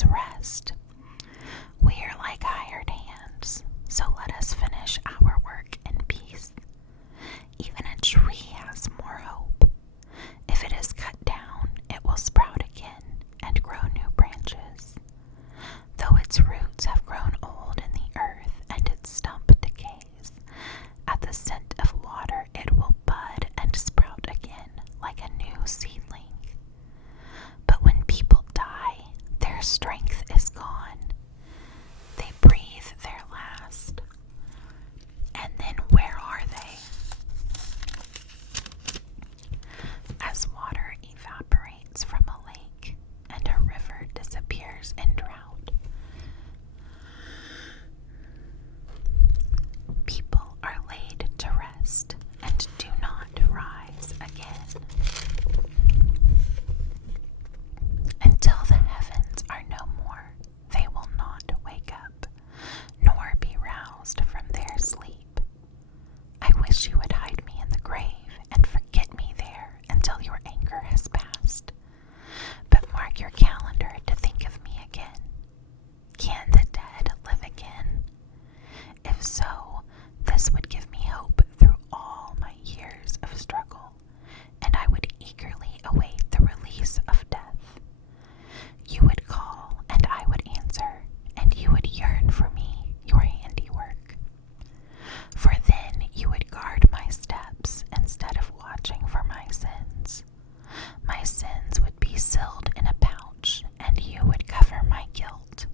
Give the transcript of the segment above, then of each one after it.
us rest. We are like hired hands, so let us finish our work in peace. Even a tree has more hope. If it is cut down, it will sprout again and grow new branches. Though its roots have grown old in the earth and its stump decays, at the scent of water it will bud and sprout again like a new seedling. But when people die, their strength is gone. They breathe their last. And then where are they? As water evaporates from a lake and a river disappears in drought, people are laid to rest and do not rise again. Until the heavens are no more, they will not wake up, nor be roused from their sleep. I wish you would hide me in the grave and forget me there until your anger has passed. But mark your calendar to think of me again. Can the dead live again? If so, this would give me hope through all my years of struggle, and I would eagerly await the release of death. You would call, and I would answer, and you would yearn for me, your handiwork. For then you would guard my steps instead of watching for my sins. My sins would be sealed in a pouch, and you would cover my guilt.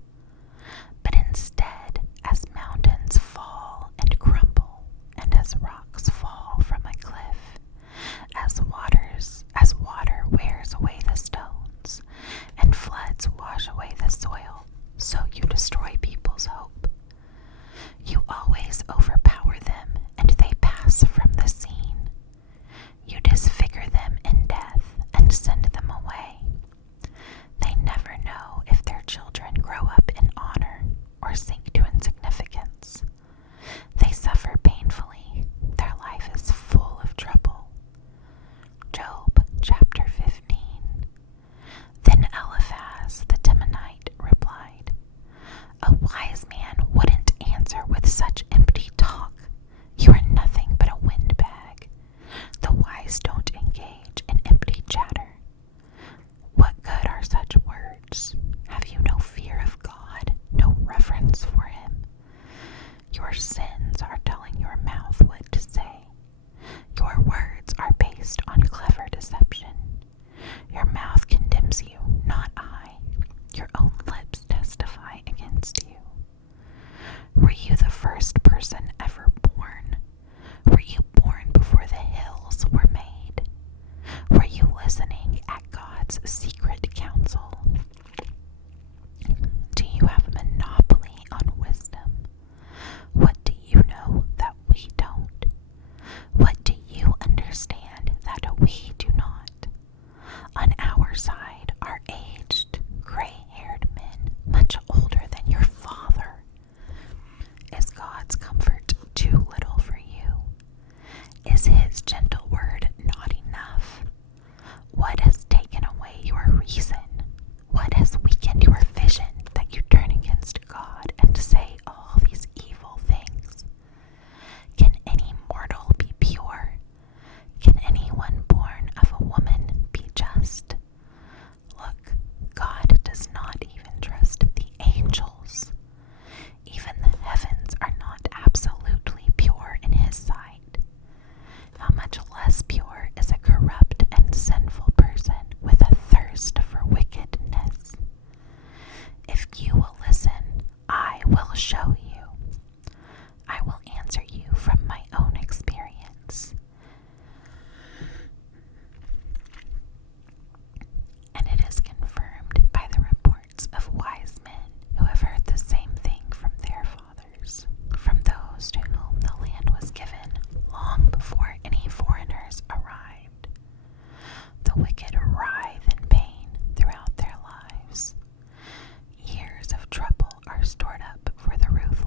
But instead, as mountains fall and crumble, and as rocks fall from a cliff, as water wears away the stones, and floods wash away the soil, so you destroy people's hope. You always overpower them, and they pass from the scene. You disfigure them in death and send them away. They never know if their children grow up in honor or sink to insignificance. They suffer painfully. Their life is full of trouble. Job chapter 15. Then Eliphaz the Temanite replied, a wise man wouldn't answer with such empty talk. You are nothing but a windbag. The wise don't engage in empty chatter. What good are such words? Have you no fear of God, no reverence for him? Your sins are telling your mouth what to say. Your words are based on clever deception. Your mouth condemns you, not I. Your own lips testify against you. Were you the first person ever born? Were you born before the hills were made? Were you listening at God's secret counsel? Do you have a monopoly on wisdom? What do you know that we don't? What do you understand that we do not? On our side are aged, gray-haired men, much older than your father. Is God's comfort too little for you? Is his gentle word not enough? What has taken away your reason? What has weakened your vision that you turn against God and say all these evil things? Can any mortal be pure? Can anyone born of a woman be just? Look, God does not even trust the angels. Even the heavens are not absolutely pure in his sight. How much less pure is a corrupt and sinful person with a thirst for wickedness? If you will listen, I will show you. I will answer you from my own experience. And it is confirmed by the reports of wise men who have heard the same thing from their fathers, from those to whom the land was given long before any foreigners arrived. The wicked writhe in pain throughout their lives. Years of trouble are stored up for the ruthless.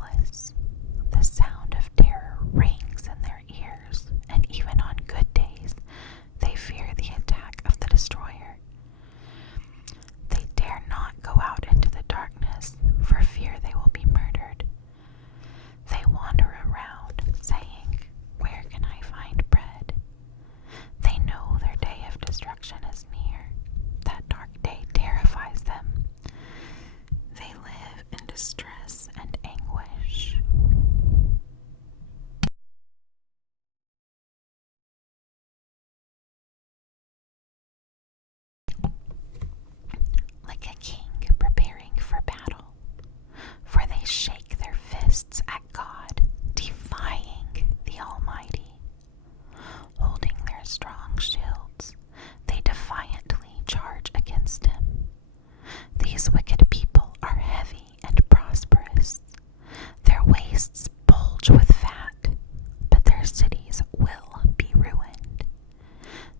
These wicked people are heavy and prosperous. Their waists bulge with fat, but their cities will be ruined.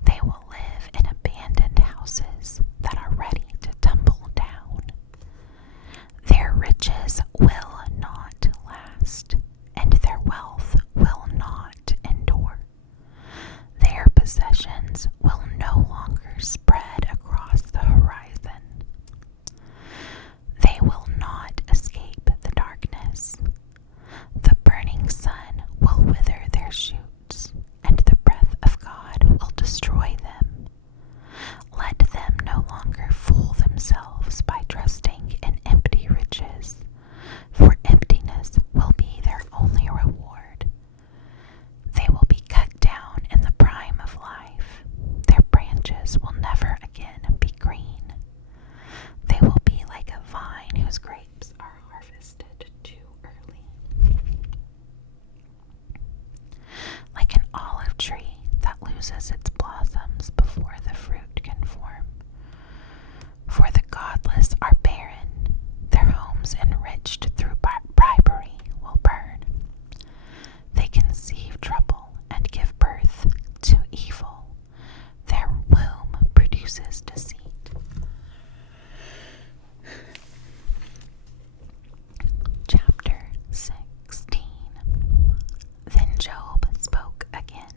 They will live in abandoned houses that are ready to tumble down. Their riches will not last, and their wealth will not endure. Their possessions will no longer spread across the horizon. They will not escape the darkness. The burning sun will wither their shoots, and the breath of God will destroy them. Let them no longer fool themselves by trusting in empty riches, for emptiness will be their only reward. They will be cut down in the prime of life. Their branches will never again be green. They will be like a vine whose grapes are harvested too early. Like an olive tree that loses its blossoms before the fruit can form. For the godless are barren, their homes enriched through bribery will burn. They conceive trouble and give birth to evil. Their womb produces deceit. Chapter 16. Then Job spoke again.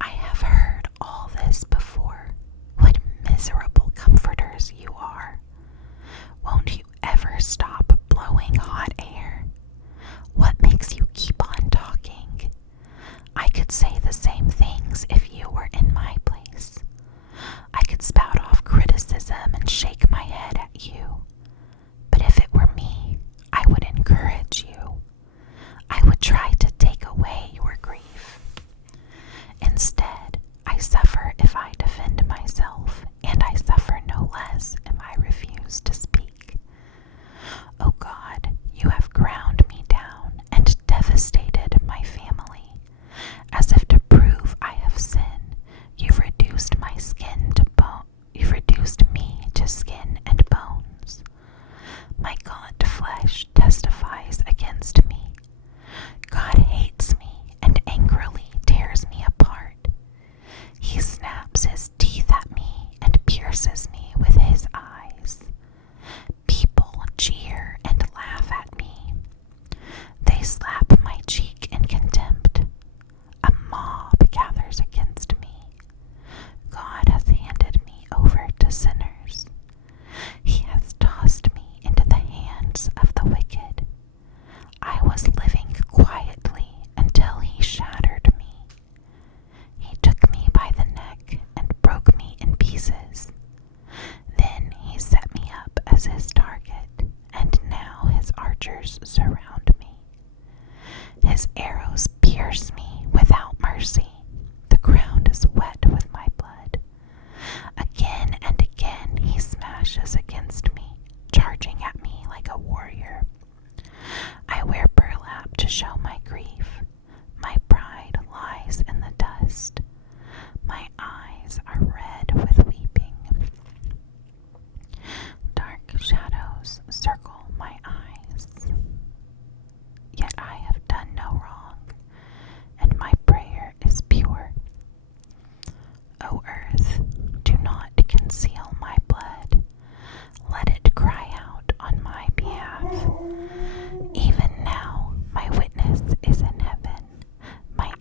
I have heard all this before. What miserable comforters you are. Won't you ever stop blowing hot air? What makes you keep on talking? I could say the same things if you were in my place. I could spout off criticism and shake my head at you. But if it were me, I would encourage you. I would try to take away your grief. Instead, I suffer if I defend myself, and I suffer no less if I refuse to speak. O God, you have ground me down and devastated my family. As if to prove I have sinned, you've reduced my skin to bone. You've reduced me to skin and bones. My gaunt flesh testifies against me. God hates me and angrily tears me apart. He snaps his teeth at me and pierces me with his eyes. People jeer and laugh at me. They slap my cheek in contempt. A mob gathers against me. God has handed me over to sinners. He has tossed me into the hands of the wicked. I was living quietly until he shattered me. He took me by the neck and broke me in pieces. Then he set me up as his target, and now his archers surround me. His arrows pierce me without mercy. The ground is wet with my blood. Again and again he smashes against me, charging at me like a warrior. I wear burlap to show my grief. My pride lies in the dust. My eyes are red with weeping. Dark shadows circle my eyes. Yet I have done no wrong, and my prayer is pure. O earth, do not conceal my blood. Let it cry out on my behalf. Even now, my witness is in heaven. My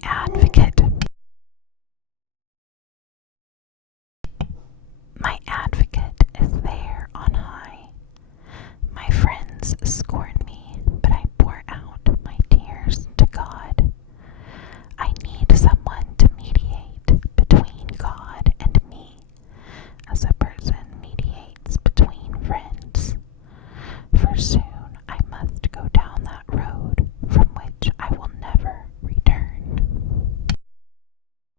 advocate is there on high. My friends scorn me, but I pour out my tears to God. I need someone to mediate between God and me, as a person mediates between friends. For soon